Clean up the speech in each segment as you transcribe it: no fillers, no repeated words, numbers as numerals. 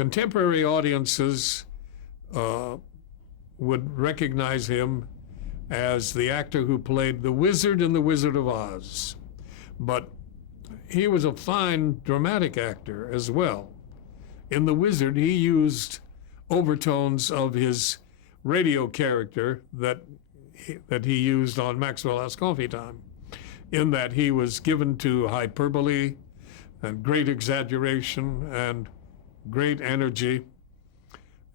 contemporary audiences would recognize him as the actor who played the wizard in The Wizard of Oz. But he was a fine dramatic actor as well. In The Wizard, he used overtones of his radio character that he used on Maxwell House Coffee Time, in that he was given to hyperbole and great exaggeration and great energy.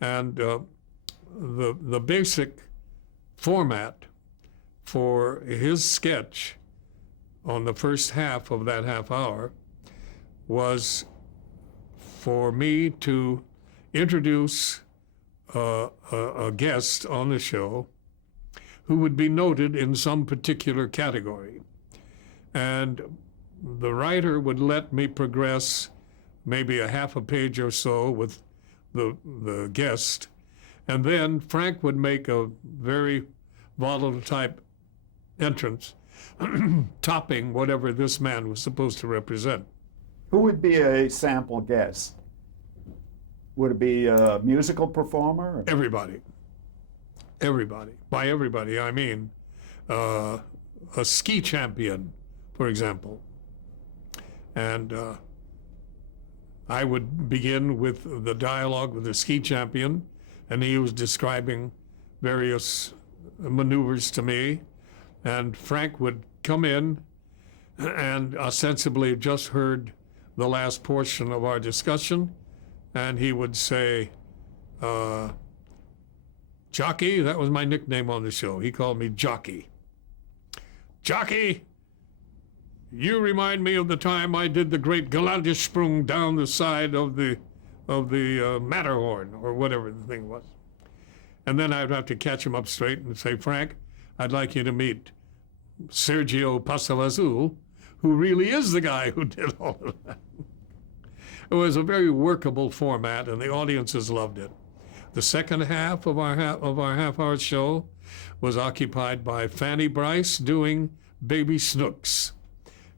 And the basic format for his sketch on the first half of that half hour was for me to introduce a guest on the show who would be noted in some particular category. And the writer would let me progress maybe a half a page or so with the guest, and then Frank would make a very volatile type entrance, topping whatever this man was supposed to represent. Who would be a sample guest? Would it be a musical performer? Everybody. Everybody. By everybody, I mean a ski champion, for example. And I would begin with the dialogue with the ski champion, and he was describing various maneuvers to me. And Frank would come in and ostensibly just heard the last portion of our discussion, and he would say, Jockey, that was my nickname on the show. He called me Jockey. Jockey, you remind me of the time I did the great Galantisprung down the side of the Matterhorn, or whatever the thing was. And then I'd have to catch him up straight and say, Frank, I'd like you to meet Sergio Passalazul, who really is the guy who did all of that. It was a very workable format, and the audiences loved it. The second half of our half-hour show was occupied by Fanny Brice doing Baby Snooks.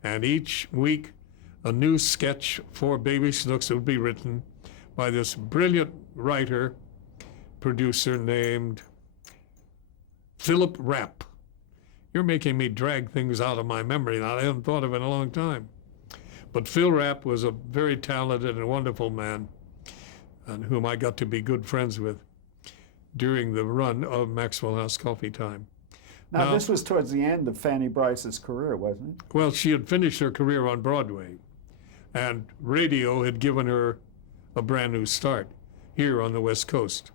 And each week, a new sketch for Baby Snooks would be written by this brilliant writer, producer named Philip Rapp. You're making me drag things out of my memory now. I haven't thought of it in a long time. But Phil Rapp was a very talented and wonderful man, and whom I got to be good friends with during the run of Maxwell House Coffee Time. Now, this was towards the end of Fanny Brice's career, wasn't it? Well, she had finished her career on Broadway, and radio had given her a brand new start here on the West Coast.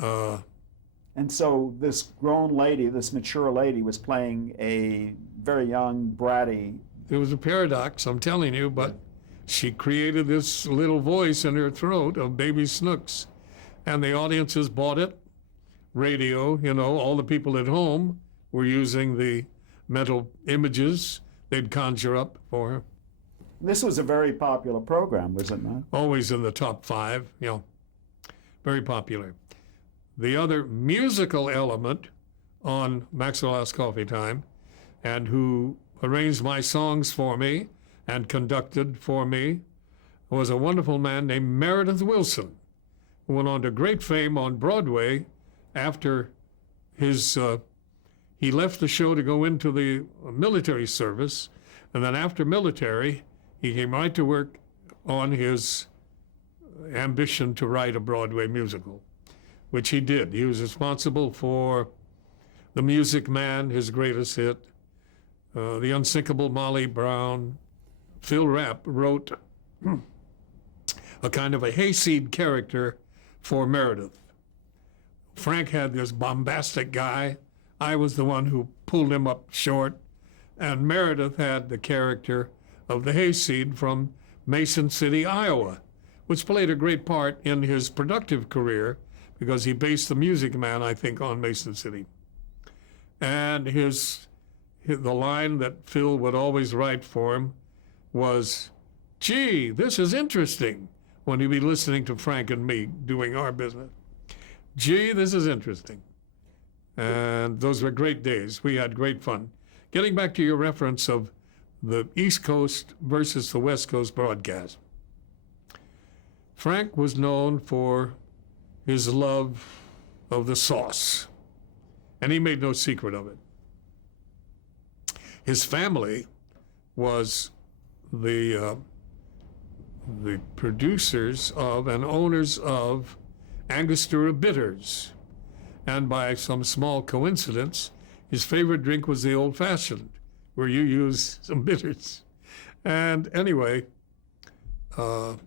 And so this grown lady, this mature lady, was playing a very young, bratty... It was a paradox, I'm telling you, but she created this little voice in her throat of Baby Snooks, and the audiences bought it. Radio, you know, all the people at home were using the mental images they'd conjure up for her. This was a very popular program, was it not? Always in the top 5, you know, very popular. The other musical element on Maxwell House Coffee Time, and who arranged my songs for me and conducted for me, was a wonderful man named Meredith Willson, who went on to great fame on Broadway after he left the show to go into the military service, and then after military, he came right to work on his ambition to write a Broadway musical, which he did. He was responsible for The Music Man, his greatest hit, The Unsinkable Molly Brown. Phil Rapp wrote a kind of a hayseed character for Meredith. Frank had this bombastic guy. I was the one who pulled him up short. And Meredith had the character of the hayseed from Mason City, Iowa, which played a great part in his productive career because he based The Music Man, I think, on Mason City. And the line that Phil would always write for him was, gee, this is interesting, when he'd be listening to Frank and me doing our business. Gee, this is interesting. And those were great days. We had great fun. Getting back to your reference of the East Coast versus the West Coast broadcast. Frank was known for his love of the sauce, and he made no secret of it. His family was the producers of and owners of Angostura bitters. And by some small coincidence, his favorite drink was the old-fashioned, where you use some bitters. And anyway, the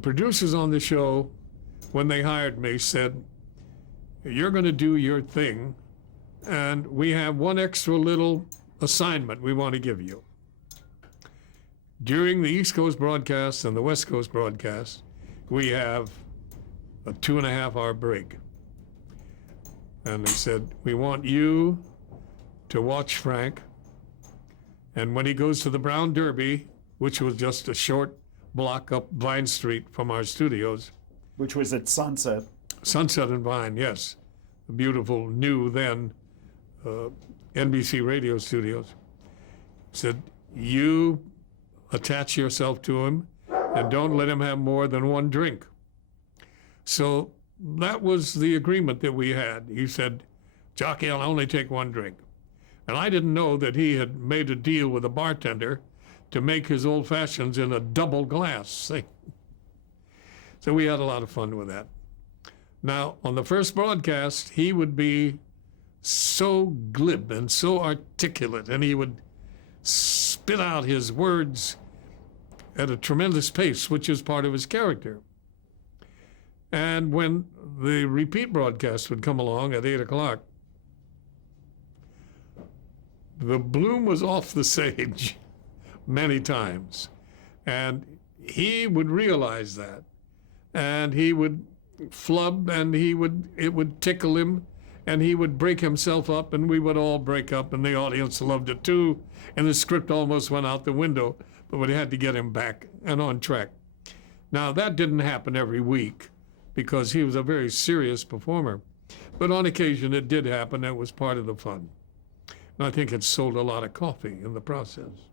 producers on the show, when they hired me, said, "You're going to do your thing, and we have one extra little assignment we want to give you. During the East Coast broadcast and the West Coast broadcast, we have a 2.5-hour break." And they said, "We want you to watch Frank, and when he goes to the Brown Derby," which was just a short block up Vine Street from our studios. Which was at Sunset. Sunset and Vine, yes. The beautiful new then NBC radio studios. Said, "You attach yourself to him and don't let him have more than one drink." So that was the agreement that we had. He said, "Jockey, I'll only take one drink." And I didn't know that he had made a deal with a bartender to make his old fashions in a double glass thing. So we had a lot of fun with that. Now, on the first broadcast, he would be so glib and so articulate, and he would spit out his words at a tremendous pace, which is part of his character. And when the repeat broadcast would come along at 8 o'clock, the bloom was off the sage many times. And he would realize that. And he would flub, and it would tickle him, and he would break himself up, and we would all break up, and the audience loved it too. And the script almost went out the window, but we had to get him back and on track. Now, that didn't happen every week because he was a very serious performer. But on occasion, it did happen. It was part of the fun. And I think it sold a lot of coffee in the process.